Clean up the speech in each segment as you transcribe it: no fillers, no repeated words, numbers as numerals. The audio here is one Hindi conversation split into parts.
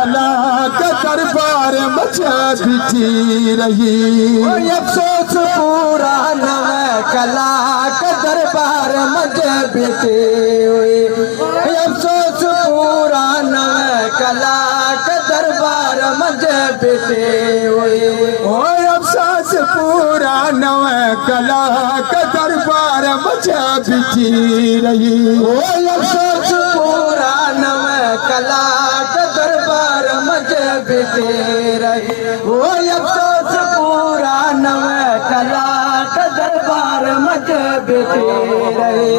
कला का दरबार मचा बिठी रही अफसोस पूरा नव कला का दरबार मचा बिठी हुई अफसोस पूरा नव कला का दरबार मचा बिठी हुई अफसोस पूरा नव कला का दरबार मचा बिठी रही अफसोस पूरा नव कला का दरबार मचा बिठी रही अफसोस पूरा नव कला का दरबार मचा बिठी रही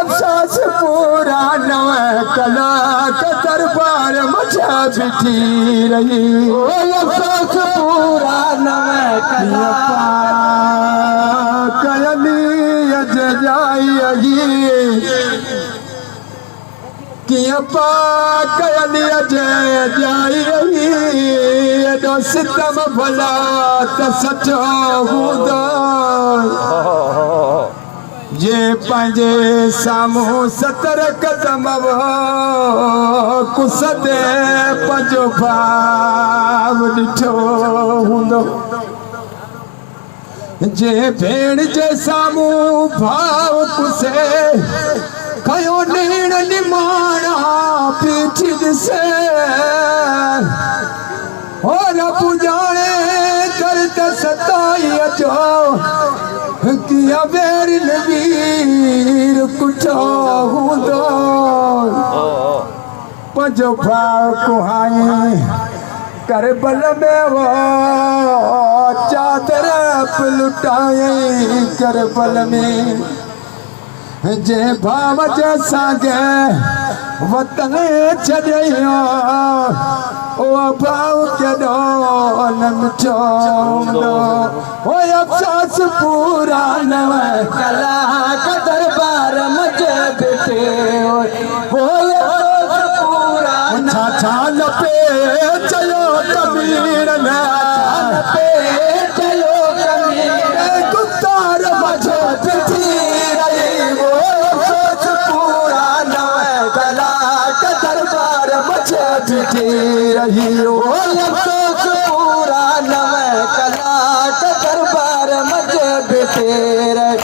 अफसोस पूरा नव कला का दरबार मचा बिठी रही अफसोस पूरा नव कला कयली जाई किया पा कयली जाई एडो सितम भला त सचो हूंदो जे पंहिंजे साम्हूं 70 कदम कुसदे पंहिंजो भाव ॾिठो हूंदो जे भेण जे साम्हूं भाव कुसे कयो नीण निमाणा पीठी ॾिसे हो रब ॼाणे कर त सताईअ जो किया बेर वीर कुठो हूंदो पंहिंजो भाव कुहाई करबल में वो चादर लुटाए करबल में जे भाव जे सागे वतन छॾियो ओ भाव केॾो न मिठो हूंदो ओ अफ़सोस पूरा नव कला का दरबार मचा बिठी हुई अफसोस पूरा छा छा लपे चयो कबीर न पे चलो कमीर गुप्तार मचा बिठी रही अफसोस पूरा नव कला का दरबार मचा बिठी रही अफसोस पूरा नव कला का दरबार मचा बिठी रही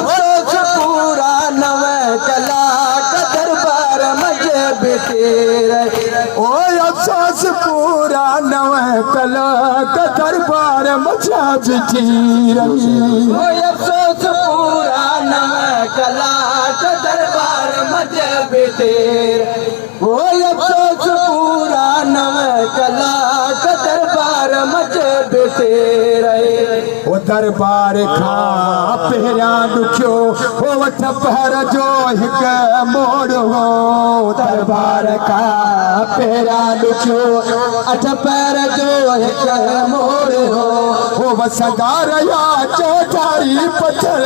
अफसोस पूरा नव कला का दरबार मचा बिठी रही अफ़सोस पूरा नव कला का दरबार मचा बिठी रही अफसोस पूरा नव कला का दरबार मचा बिठी अफसोस पूरा नव कला का दरबार मचा बिठी रही वो दरबार खां पहिरियां ॾुखियो हो वठ पहर जो हिकु मोड़ हो दरबार खां पहिरियां ॾुखियो अठ पैर जो हिकु मोड़ हो वसगार या चौधारी पत्थर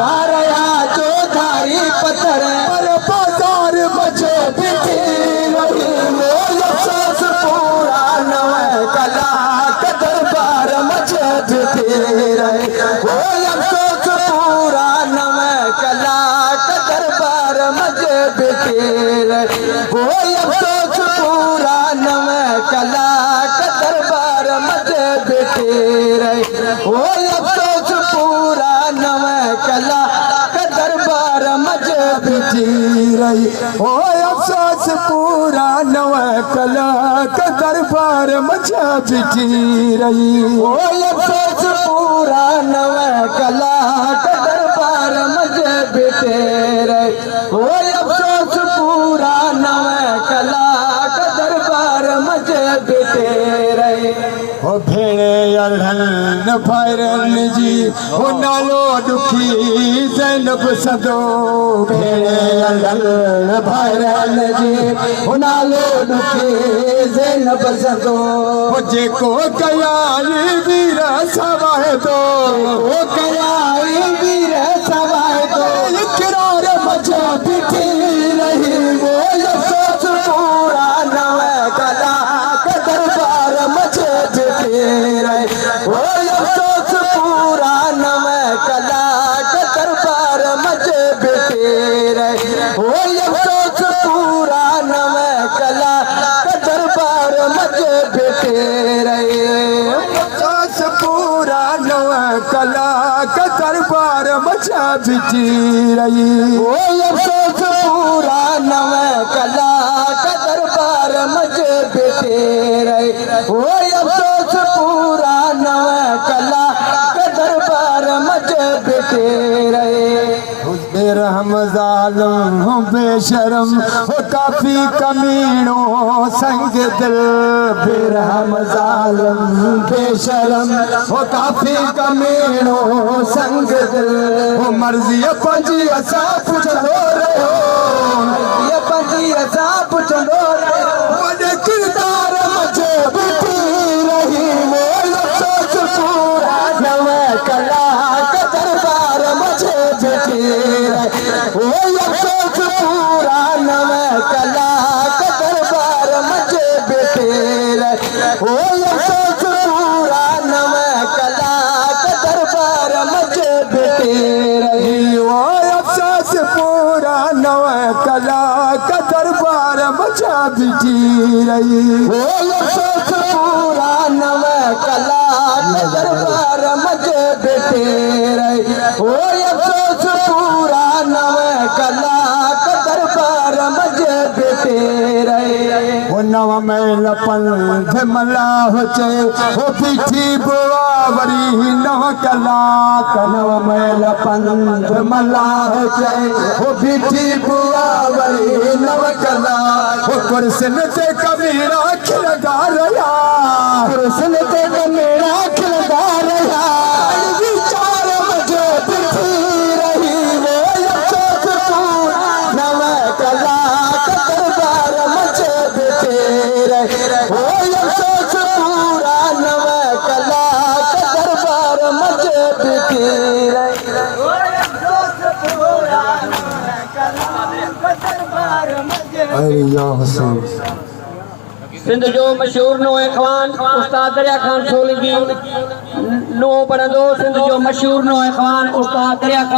धारया चौधारी पत्थर पर बाजार मचे बिठी रही अफसोस पूरा नव कला का दरबार मचा बिठी रही अफसोस पूरा नव कला का दरबार मचा बिठी रही अफसोस पूरा नव कला का दरबार मचा बिठी रही अफसोस पूरा नव कला का दरबार मचा बिठी रही ओ अफ़सोस पूरा नव कला का दरबार मचा बिठी रही अफसोस पूरा नव कला का दरबार मचा बिठी रही अफसोस पूरा नव कला का दरबार मचा बिठी रही ओ भेणे अरहन भैरन जी ओ नालो दुखी ज़ैनब सदो भेणे अरहन भैरन जी ओ नालो दुखी ज़ैनब सदो ओ जेको कयाली वीर सवाए दो ओ कयाली वीर सवाए दो इकरार मचा बिठी रही वो अफसोस पूरा नव कला का दरबार मचा बिठी रही अफसोस पूरा नव कला का दरबार मचा बिठी रही अफसोस पूरा नव कला का दरबार मचा बिठी रही ओ अफसोस पूरा नव कला का दरबार मच बैठे रहे ओ अफसोस पूरा नव कला का दरबार मच बैठे रहे बेरहम जालिम बेशरम हो काफी कमीनो संग दिल बेरहम जालिम बेशरम हो काफी कमीनो संग दिल हो मर्जी पंजी असा पुछंदो रहो ये पंजी असा पुछंदो वॾे किरदार मचे बिठी रही वो अफ़सोस पूरा नव कला का दरबार मचे बैठे रहे ओ अफसोस पूरा नव कला का दरबार मचे बैठे रहे ओ अफसोस पूरा नव कला का दरबार मचे बैठे रहे वो अफ़सोस पूरा नव कला का दरबार मचा बिठी रही ओ अफसोस पूरा नव कला का दरबार मचे बैठे रहे ओ अफसोस पूरा नव कला का दरबार मचे बैठे रहे वो नव मैल पंथ मला होचे वो बिठी बुआवरी नव कला का नव मैल पंथ मला होचे वो बिठी बुआवरी नव कला वो कुर्सन ते कबीरा खिलगा रहा कुर्सन ते मेरा खिलदा रहा विचार मजे बिठी रही वो अफसोस पूरा नव कला का दरबार मचे बैठे रहे ओ अफसोस पूरा नव कला का दरबार मचे बैठे रहे ओ अफसोस पूरा नव कला का दरबार मचे अरे या हुसैन सिंध जो मशहूर नोए ख़वान उस्ताद दरिया खान सोलंकी नो पढ़ंदो सिंध जो मशहूर नोए ख़वान उस्ताद दरिया खान